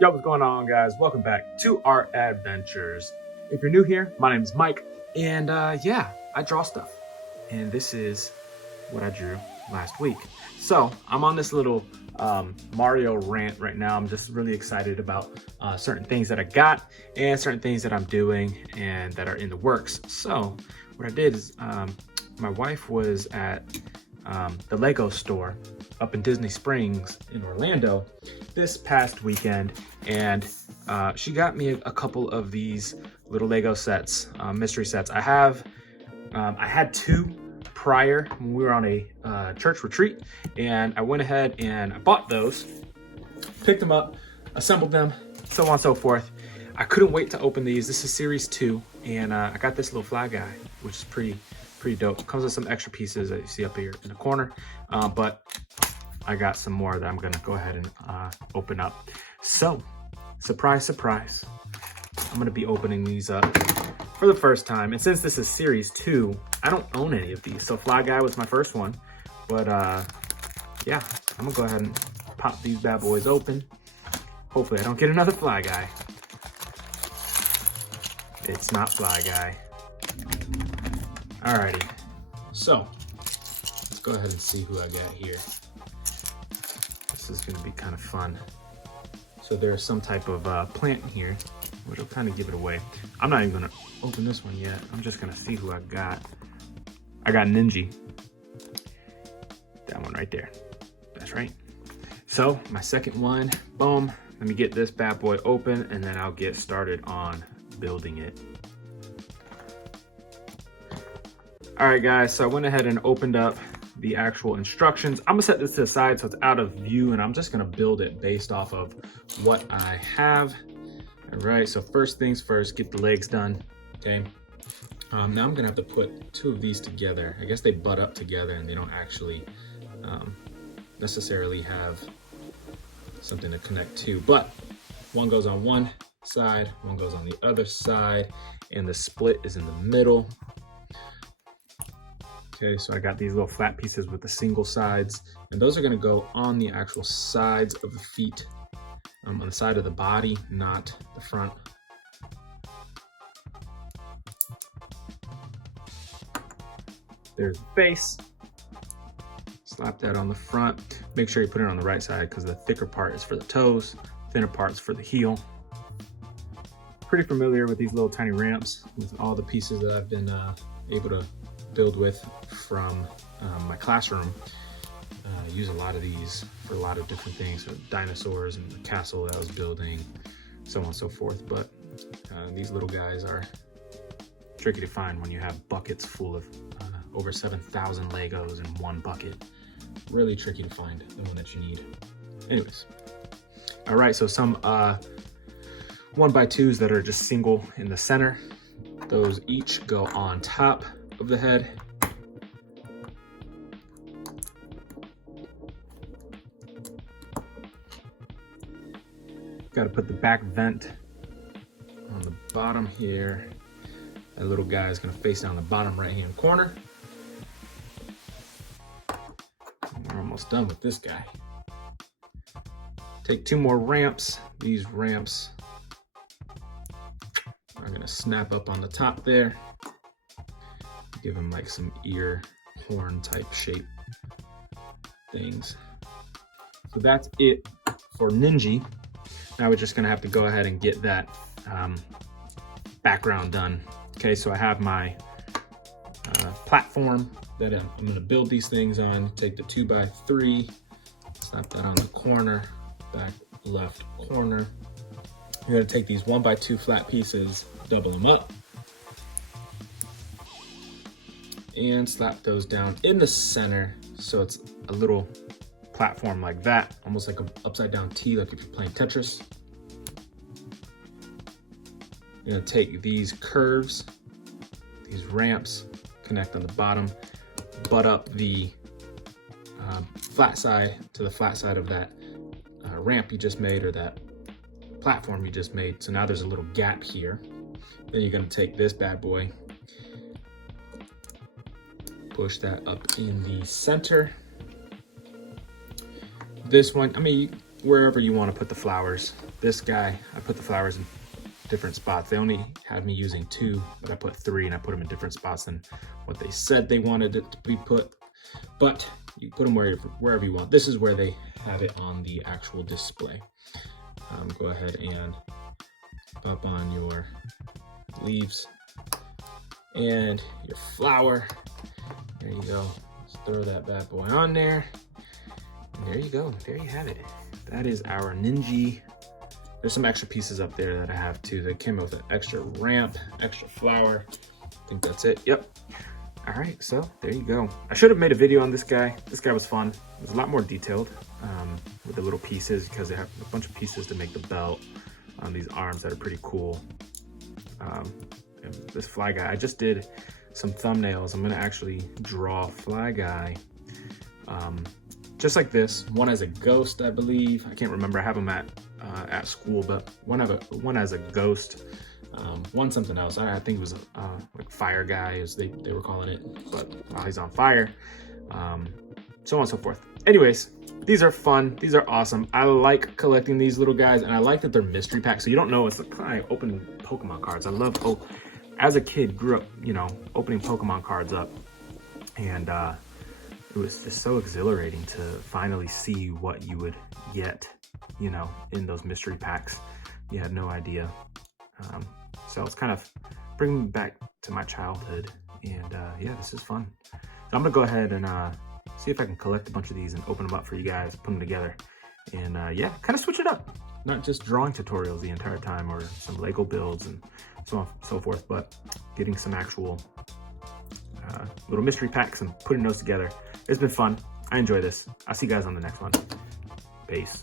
Yo, what's going on, guys? Welcome back to our adventures. If you're new here, my name is Mike, and yeah, I draw stuff. And this is what I drew last week. So I'm on this little Mario rant right now. I'm just really excited about certain things that I got and certain things that I'm doing and that are in the works. So what I did is my wife was at the Lego store up in Disney Springs in Orlando this past weekend, and she got me a couple of these little Lego sets, mystery sets. I had two prior when we were on a church retreat, and I went ahead and I bought those, picked them up, assembled them, so on and so forth. I couldn't wait to open these. This is series 2, and I got this little fly guy, which is pretty dope. Comes with some extra pieces that you see up here in the corner, but I got some more that I'm gonna go ahead and open up. So, surprise, surprise, I'm gonna be opening these up for the first time. And since this is series 2, I don't own any of these. So Fly Guy was my first one, but yeah, I'm gonna go ahead and pop these bad boys open. Hopefully I don't get another Fly Guy. It's not Fly Guy. Alrighty, so let's go ahead and see who I got here. This is gonna be kind of fun. So there's some type of plant here, which will kind of give it away. I'm not even gonna open this one yet. I'm just gonna see who I got. I got Ninji. That one right there. That's right. So my second one, boom. Let me get this bad boy open and then I'll get started on building it. All right, guys, so I went ahead and opened up the actual instructions. I'm gonna set this to the side so it's out of view, and I'm just gonna build it based off of what I have. All right, so first things first, get the legs done, okay? Now I'm gonna have to put two of these together. I guess they butt up together and they don't actually necessarily have something to connect to, but one goes on one side, one goes on the other side, and the split is in the middle. Okay, so I got these little flat pieces with the single sides, and those are gonna go on the actual sides of the feet, on the side of the body, not the front. There's the face. Slap that on the front. Make sure you put it on the right side because the thicker part is for the toes, thinner part's for the heel. Pretty familiar with these little tiny ramps with all the pieces that I've been able to build with from my classroom. Use a lot of these for a lot of different things, so dinosaurs and the castle that I was building, so on and so forth. But these little guys are tricky to find when you have buckets full of over 7,000 Legos in one bucket. Really tricky to find the one that you need. Anyways, all right, so some 1x2s that are just single in the center. Those each go on top of the head. Got to put the back vent on the bottom here. That little guy is going to face down the bottom right hand corner. We're almost done with this guy. Take two more ramps. These ramps are going to snap up on the top there. Give him like some ear horn type shape things. So that's it for Ninji. Now we're just gonna have to go ahead and get that background done. Okay, so I have my platform that I'm gonna build these things on. Take the 2x3, snap that on the corner, back left corner. You're gonna take these 1x2 flat pieces, double them up, and slap those down in the center so it's a little platform like that, almost like an upside down T, like if you're playing Tetris. You're gonna take these curves, these ramps, connect on the bottom, butt up the flat side to the flat side of that ramp you just made, or that platform you just made. So now there's a little gap here. Then you're gonna take this bad boy, push that up in the center. This one, I mean, wherever you want to put the flowers, This guy, I put the flowers in different spots. They only had me using 2, but I put 3 and I put them in different spots than what they said they wanted it to be put. But you put them wherever you want. This is where they have it on the actual display. Go ahead and up on your leaves and your flower. There you go. Let's throw that bad boy on there. And there you go. There you have it. That is our Ninji. There's some extra pieces up there that I have too. That came with an extra ramp, extra flower. I think that's it. Yep. All right, so there you go. I should have made a video on this guy. This guy was fun. It was a lot more detailed with the little pieces because they have a bunch of pieces to make the belt on these arms that are pretty cool. And this Fly Guy, I just did some thumbnails. I'm gonna actually draw Fly Guy just like this. One as a ghost, I believe. I can't remember. I have them at school, but one as a ghost. One something else. I think it was like Fire Guy, as they were calling it, but while he's on fire, so on and so forth. Anyways, these are fun. These are awesome. I like collecting these little guys, and I like that they're mystery packs, so you don't know it's like opening Pokemon cards. I love, as a kid, grew up, you know, opening Pokemon cards up, and it was just so exhilarating to finally see what you would get, you know, in those mystery packs. You had no idea. So it's kind of bringing me back to my childhood, and yeah, this is fun. So I'm gonna go ahead and see if I can collect a bunch of these and open them up for you guys, put them together, and yeah, kind of switch it up. Not just drawing tutorials the entire time or some Lego builds and so on and so forth, but getting some actual little mystery packs and putting those together. It's been fun. I enjoy this. I'll see you guys on the next one. Peace.